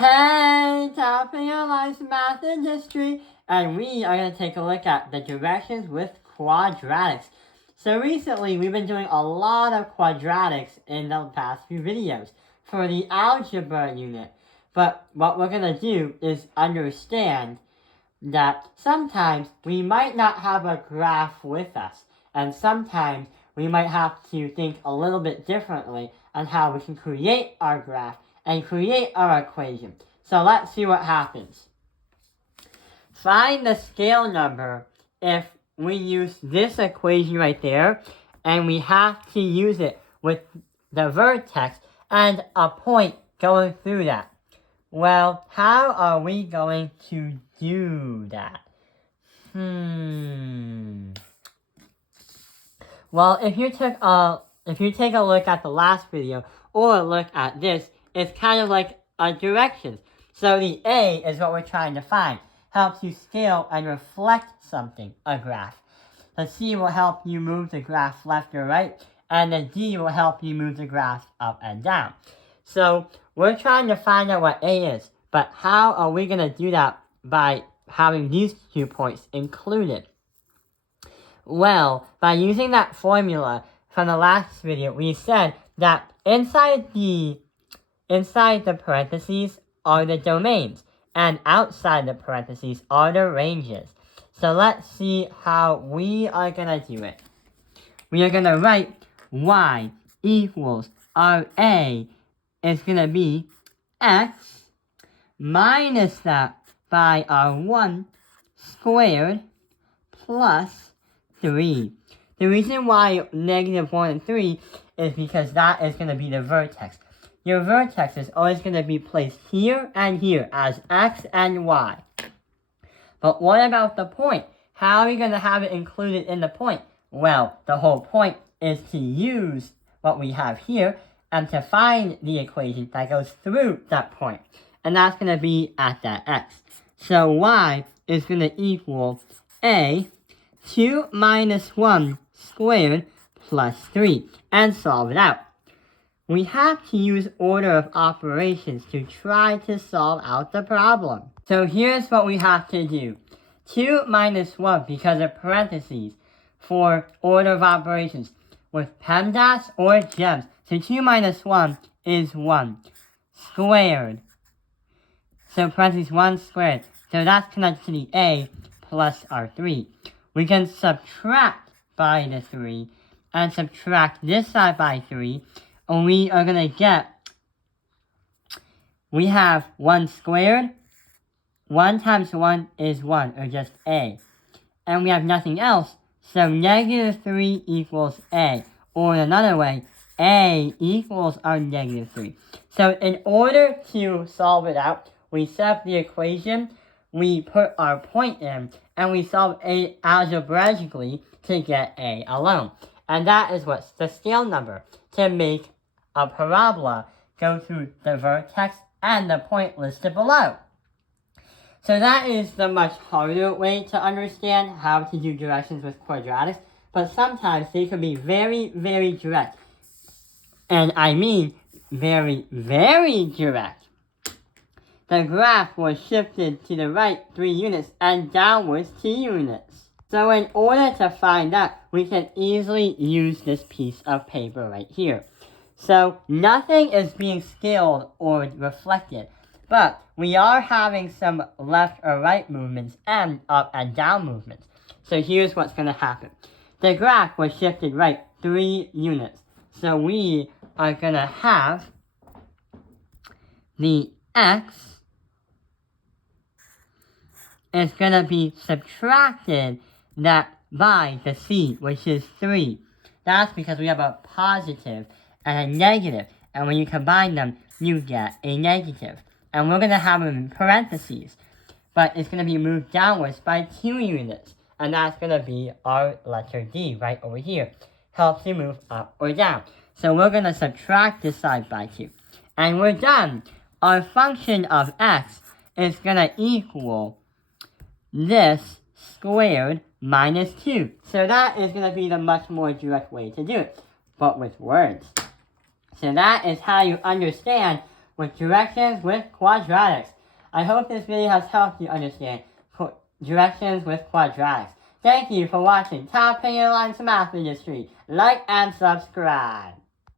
Hey, Topping Your Life's Math and History, and we are going to take a look at the directions with quadratics. So recently, we've been doing a lot of quadratics in the past few videos for the algebra unit. But what we're going to do is understand that sometimes we might not have a graph with us, and sometimes we might have to think a little bit differently on how we can create our graph and create our equation. So let's see what happens. Find the scale number if we use this equation right there, and we have to use it with the vertex and a point going through that. Well, how are we going to do that? Well, if you take a look at the last video or look at this, it's kind of like a directions. So the A is what we're trying to find. Helps you scale and reflect something, a graph. The C will help you move the graph left or right, and the D will help you move the graph up and down. So we're trying to find out what A is, but how are we going to do that by having these 2 points included? Well, by using that formula from the last video, we said that inside the parentheses are the domains, and outside the parentheses are the ranges. So let's see how we are going to do it. We are going to write y equals our A is going to be x minus that by our 1 squared plus 3. The reason why negative 1 and 3 is because that is going to be the vertex. Your vertex is always going to be placed here and here as x and y. But what about the point? How are you going to have it included in the point? Well, the whole point is to use what we have here and to find the equation that goes through that point. And that's going to be at that x. So y is going to equal a 2 minus 1 squared plus 3. And solve it out. We have to use order of operations to try to solve out the problem. So here's what we have to do. 2 minus 1 because of parentheses for order of operations with PEMDAS or GEMS. So 2 minus 1 is 1 squared. So parentheses 1 squared. So that's connected to the A plus our 3. We can subtract by the 3 and subtract this side by 3. And we are going to get, we have 1 squared. 1 times 1 is 1, or just A. And we have nothing else, so negative 3 equals A. Or another way, A equals our negative 3. So in order to solve it out, we set up the equation, we put our point in, and we solve A algebraically to get A alone. And that is what's the scale number, to make a parabola go through the vertex and the point listed below. So that is the much harder way to understand how to do directions with quadratics, but sometimes they can be very, very direct. And I mean very, very direct. The graph was shifted to the right 3 units and downwards 2 units. So in order to find that, we can easily use this piece of paper right here. So nothing is being scaled or reflected, but we are having some left or right movements and up and down movements. So here's what's going to happen. The graph was shifted right 3 units. So we are going to have the x is going to be subtracted that by the c, which is 3. That's because we have a positive and a negative. And when you combine them, you get a negative. And we're going to have them in parentheses. But it's going to be moved downwards by 2 units. And that's going to be our letter D right over here. Helps you move up or down. So we're going to subtract this side by 2. And we're done. Our function of x is going to equal this squared minus 2. So that is going to be the much more direct way to do it. But with words. So that is how you understand with directions with quadratics. I hope this video has helped you understand directions with quadratics. Thank you for watching Top Opinion Lines Math Industry. Like and subscribe.